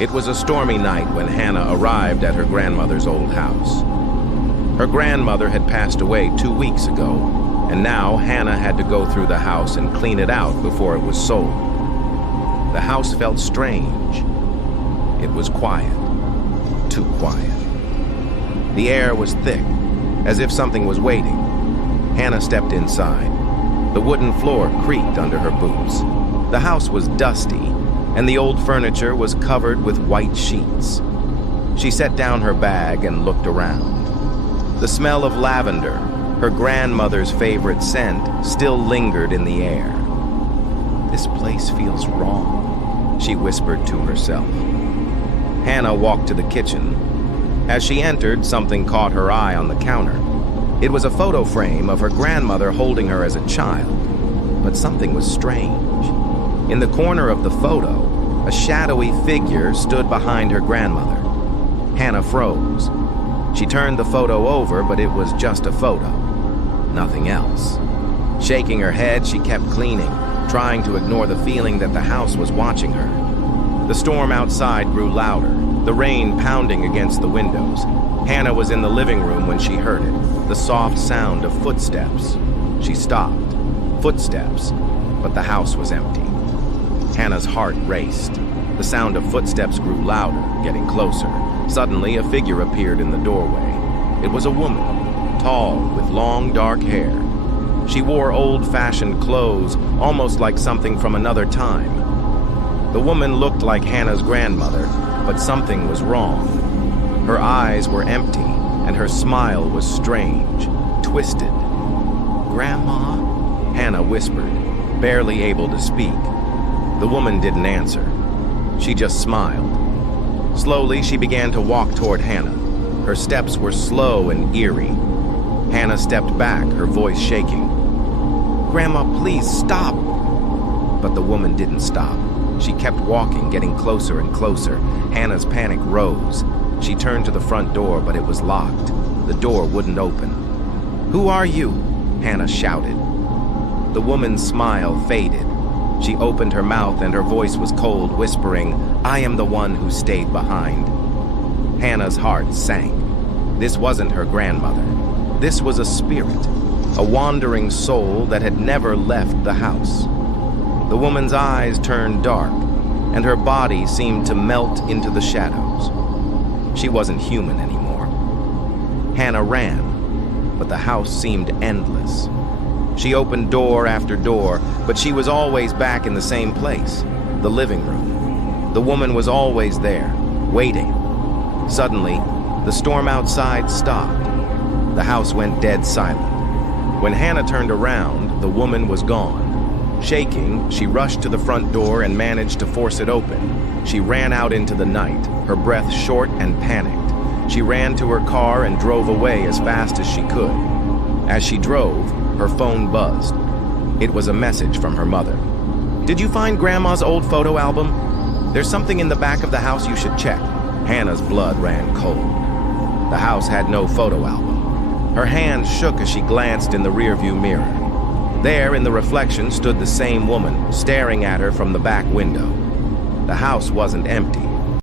It was a stormy night when Hannah arrived at her grandmother's old house. Her grandmother had passed away 2 weeks ago, and now Hannah had to go through the house and clean it out before it was sold. The house felt strange. It was quiet. Too quiet. The air was thick, as if something was waiting. Hannah stepped inside. The wooden floor creaked under her boots. The house was dusty, and the old furniture was covered with white sheets. She set down her bag and looked around. The smell of lavender, her grandmother's favorite scent, still lingered in the air. "This place feels wrong," she whispered to herself. Hannah walked to the kitchen. As she entered, something caught her eye on the counter. It was a photo frame of her grandmother holding her as a child, but something was strange. In the corner of the photo, a shadowy figure stood behind her grandmother. Hannah froze. She turned the photo over, but it was just a photo. Nothing else. Shaking her head, she kept cleaning, trying to ignore the feeling that the house was watching her. The storm outside grew louder, the rain pounding against the windows. Hannah was in the living room when she heard it, the soft sound of footsteps. She stopped. Footsteps, but the house was empty. Hannah's heart raced. The sound of footsteps grew louder, getting closer. Suddenly, a figure appeared in the doorway. It was a woman, tall, with long, dark hair. She wore old-fashioned clothes, almost like something from another time. The woman looked like Hannah's grandmother, but something was wrong. Her eyes were empty, and her smile was strange, twisted. "Grandma?" Hannah whispered, barely able to speak. The woman didn't answer. She just smiled. Slowly, she began to walk toward Hannah. Her steps were slow and eerie. Hannah stepped back, her voice shaking. "Grandma, please stop!" But the woman didn't stop. She kept walking, getting closer and closer. Hannah's panic rose. She turned to the front door, but it was locked. The door wouldn't open. "Who are you?" Hannah shouted. The woman's smile faded. She opened her mouth and her voice was cold, whispering, "I am the one who stayed behind." Hannah's heart sank. This wasn't her grandmother. This was a spirit, a wandering soul that had never left the house. The woman's eyes turned dark, and her body seemed to melt into the shadows. She wasn't human anymore. Hannah ran, but the house seemed endless. She opened door after door, but she was always back in the same place, the living room. The woman was always there, waiting. Suddenly, the storm outside stopped. The house went dead silent. When Hannah turned around, the woman was gone. Shaking, she rushed to the front door and managed to force it open. She ran out into the night, her breath short and panicked. She ran to her car and drove away as fast as she could. As she drove, her phone buzzed. It was a message from her mother. "Did you find Grandma's old photo album? There's something in the back of the house you should check." Hannah's blood ran cold. The house had no photo album. Her hand shook as she glanced in the rearview mirror. There, in the reflection, stood the same woman, staring at her from the back window. The house wasn't empty.